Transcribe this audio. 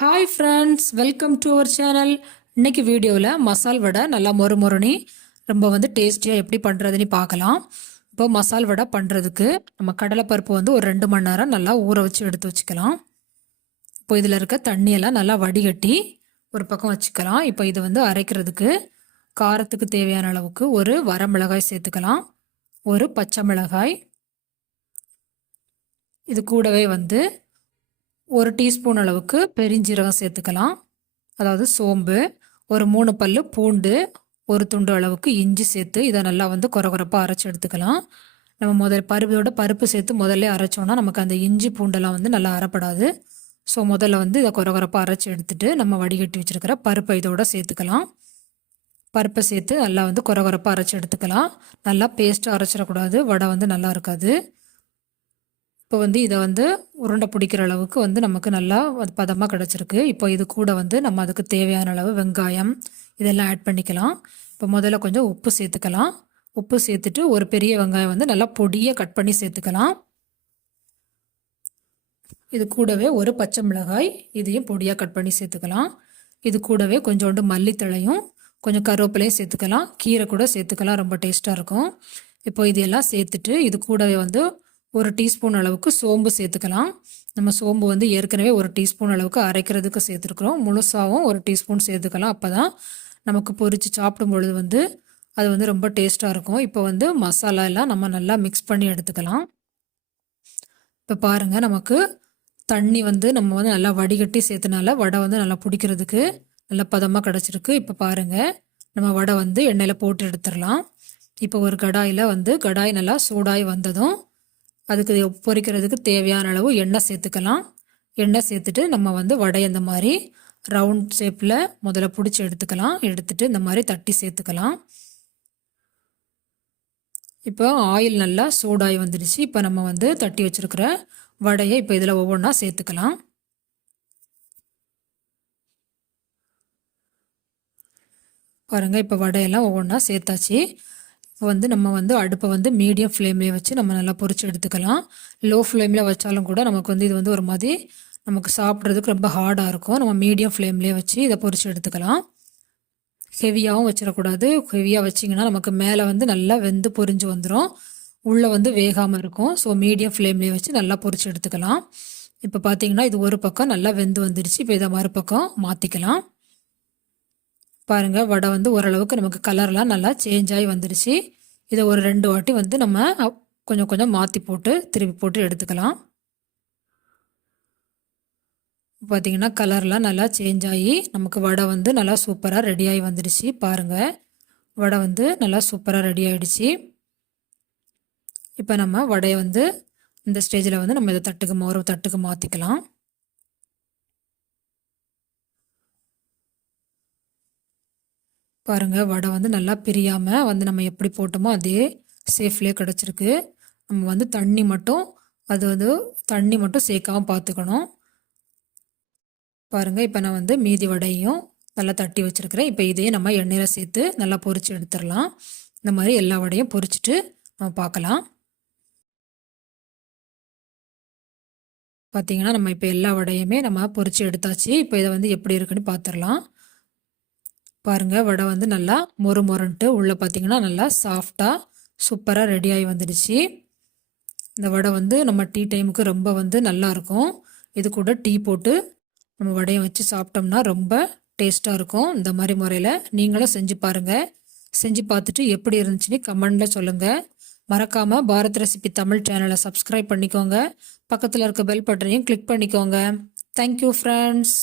Hi friends welcome to our channel இன்றைக்கி வீடியோவில் மசால் வடை நல்லா மொறு மொறுனி ரொம்ப வந்து டேஸ்டியாக எப்படி பண்ணுறதுன்னு பார்க்கலாம். இப்போ மசால் வடை பண்ணுறதுக்கு நம்ம கடலைப்பருப்பு வந்து ஒரு ரெண்டு மணி நேரம் நல்லா ஊற வச்சு எடுத்து வச்சுக்கலாம். இப்போ இதில் இருக்க தண்ணியெல்லாம் நல்லா வடிகட்டி ஒரு பக்கம் வச்சுக்கலாம். இப்போ இது வந்து அரைக்கிறதுக்கு காரத்துக்கு தேவையான அளவுக்கு ஒரு வரமிளகாய் சேர்த்துக்கலாம். ஒரு பச்சை மிளகாய். இது கூடவே வந்து ஒரு டீஸ்பூன் அளவுக்கு பெருஞ்சீரகம் சேர்த்துக்கலாம். அதாவது சோம்பு ஒரு மூணு பல்லு பூண்டு ஒரு துண்டு அளவுக்கு இஞ்சி சேர்த்து இதை நல்லா வந்து குறகுறப்பாக அரைச்சி எடுத்துக்கலாம். நம்ம முதல் பருப்போட பருப்பு சேர்த்து முதல்ல அரைச்சோன்னா நமக்கு அந்த இஞ்சி பூண்டெல்லாம் வந்து நல்லா அரைப்படாது ஸோ முதல்ல வந்து இதை குறகுறப்பாக அரைச்சி எடுத்துட்டு நம்ம வடிகட்டி வச்சுருக்கிற பருப்பை இதோட சேர்த்துக்கலாம். பருப்பை சேர்த்து நல்லா வந்து குறகுறப்பாக அரைச்சி எடுத்துக்கலாம். நல்லா பேஸ்ட்டு அரைச்சிடக்கூடாது வடை வந்து நல்லா இருக்காது. இப்போ வந்து இதை வந்து உருண்டை பிடிக்கிற அளவுக்கு வந்து நமக்கு நல்லா பதமாக கிடச்சிருக்கு. இப்போ இது கூட வந்து நம்ம அதுக்கு தேவையான அளவு வெங்காயம் இதெல்லாம் ஆட் பண்ணிக்கலாம். இப்போ முதல்ல கொஞ்சம் உப்பு சேர்த்துக்கலாம். உப்பு சேர்த்துட்டு ஒரு பெரிய வெங்காயம் வந்து நல்லா பொடியாக கட் பண்ணி சேர்த்துக்கலாம். இது கூடவே ஒரு பச்சை மிளகாய் இதையும் பொடியாக கட் பண்ணி சேர்த்துக்கலாம். இது கூடவே கொஞ்சோண்டு மல்லித்தழையும் கொஞ்சம் கருவேப்பிலையும் சேர்த்துக்கலாம். கீரை கூட சேர்த்துக்கலாம் ரொம்ப டேஸ்ட்டாக இருக்கும். இப்போ இதையெல்லாம் சேர்த்துட்டு இது கூடவே வந்து ஒரு டீஸ்பூன் அளவுக்கு சோம்பு சேர்த்துக்கலாம். நம்ம சோம்பு வந்து ஏற்கனவே ஒரு டீஸ்பூன் அளவுக்கு அரைக்கிறதுக்கு சேர்த்துருக்குறோம். முழுசாகவும் ஒரு டீஸ்பூன் சேர்த்துக்கலாம். அப்போ தான் நமக்கு பொரித்து சாப்பிடும் பொழுது வந்து அது வந்து ரொம்ப டேஸ்ட்டாக இருக்கும். இப்போ வந்து மசாலா எல்லாம் நம்ம நல்லா மிக்ஸ் பண்ணி எடுத்துக்கலாம். இப்போ பாருங்கள் நமக்கு தண்ணி வந்து நம்ம வந்து நல்லா வடிகட்டி சேர்த்தனால வடை வந்து நல்லா பிடிக்கிறதுக்கு நல்லா பதமாக கிடச்சிருக்கு. இப்போ பாருங்கள் நம்ம வடை வந்து எண்ணெயில் போட்டு எடுத்துடலாம். இப்போ ஒரு கடாயில் வந்து கடாய் நல்லா சூடாகி வந்ததும் அதுக்கு பொரிக்கிறதுக்கு தேவையான அளவு எண்ணெய் சேர்த்துக்கலாம். எண்ணெய் சேர்த்துட்டு நம்ம வந்து வடை இந்த மாதிரி ரவுண்ட் ஷேப்பில் முதல்ல பிடிச்சி எடுத்துக்கலாம். எடுத்துட்டு இந்த மாதிரி தட்டி சேர்த்துக்கலாம். இப்போ ஆயில் நல்லா சூடாகி வந்துடுச்சு. இப்போ நம்ம வந்து தட்டி வச்சுருக்கிற வடையை இப்போ இதில் ஒவ்வொன்றா சேர்த்துக்கலாம். பாருங்கள் இப்போ வடையெல்லாம் ஒவ்வொன்றா சேர்த்தாச்சு. இப்போ வந்து நம்ம வந்து அடுப்பை வந்து மீடியம் ஃப்ளேம்லேயே வச்சு நம்ம நல்லா பொறிச்சு எடுத்துக்கலாம். லோ ஃப்ளேமில் வச்சாலும் கூட நமக்கு வந்து இது வந்து ஒரு மாதிரி நமக்கு சாப்பிட்றதுக்கு ரொம்ப ஹார்டாக இருக்கும். நம்ம மீடியம் ஃப்ளேம்லேயே வச்சு இதை பொறிச்சு எடுத்துக்கலாம். ஹெவியாகவும் வச்சிடக்கூடாது. ஹெவியாக வச்சிங்கன்னா நமக்கு மேலே வந்து நல்லா வெந்து பொரிஞ்சு வந்துடும் உள்ளே வந்து வேகாமல் இருக்கும். ஸோ மீடியம் ஃப்ளேம்லேயே வச்சு நல்லா பொறிச்சு எடுத்துக்கலாம். இப்போ பார்த்தீங்கன்னா இது ஒரு பக்கம் நல்லா வெந்து வந்துடுச்சு. இப்போ இதை மறுபக்கம் மாற்றிக்கலாம் பாருங்கள் வடை வந்து ஓரளவுக்கு நமக்கு கலர்லாம் நல்லா சேஞ்ச் ஆகி வந்துடுச்சு இதை ஒரு ரெண்டு வாட்டி வந்து நம்ம கொஞ்சம் கொஞ்சம் மாற்றி போட்டு திருப்பி போட்டு எடுத்துக்கலாம். பார்த்திங்கன்னா கலர்லாம் நல்லா சேஞ்ச் ஆகி நமக்கு வடை வந்து நல்லா சூப்பராக ரெடியாகி வந்துடுச்சு பாருங்கள் வடை வந்து நல்லா சூப்பராக ரெடி ஆகிடுச்சு இப்போ நம்ம வடையை வந்து இந்த ஸ்டேஜில் வந்து நம்ம இதை தட்டுக்கு ஒரு தட்டுக்கு மாற்றிக்கலாம் பாருங்கள் வடை வந்து நல்லா பிரியாமல் வந்து நம்ம எப்படி போட்டோமோ அதே சேஃப்லேயே கிடச்சிருக்கு. நம்ம வந்து தண்ணி மட்டும் அது வந்து தண்ணி மட்டும் சேர்க்காமல் பார்த்துக்கணும். பாருங்கள் இப்போ நான் வந்து மீதி வடையும் நல்லா தட்டி வச்சுருக்கிறேன். இப்போ இதையும் நம்ம எண்ணெயில் சேர்த்து நல்லா பொரித்து எடுத்துடலாம். இந்த மாதிரி எல்லா வடையும் பொரிச்சிட்டு நம்ம பார்க்கலாம். பார்த்திங்கன்னா நம்ம இப்போ எல்லா வடையுமே நம்ம பொரித்து எடுத்தாச்சு. இப்போ இதை வந்து எப்படி இருக்குன்னு பார்த்துடலாம் பாருங்கள் வடை வந்து நல்லா மொறு மொறன்ட்டு உள்ளே பார்த்தீங்கன்னா நல்லா சாஃப்டாக சூப்பராக ரெடியாகி வந்துடுச்சு. இந்த வடை வந்து நம்ம டீ டைமுக்கு ரொம்ப வந்து நல்லாயிருக்கும் இது கூட டீ போட்டு நம்ம வடையை வச்சு சாப்பிட்டோம்னா ரொம்ப டேஸ்ட்டாக இருக்கும். இந்த மாதிரி முறையில் நீங்களும் செஞ்சு பாருங்கள் செஞ்சு பார்த்துட்டு எப்படி இருந்துச்சுன்னு கமெண்டில் சொல்லுங்கள் மறக்காமல் பாரத் ரெசிபி தமிழ் சேனலை சப்ஸ்கிரைப் பண்ணிக்கோங்க. பக்கத்தில் இருக்க பெல் பட்டனையும் கிளிக் பண்ணிக்கோங்க. Thank you friends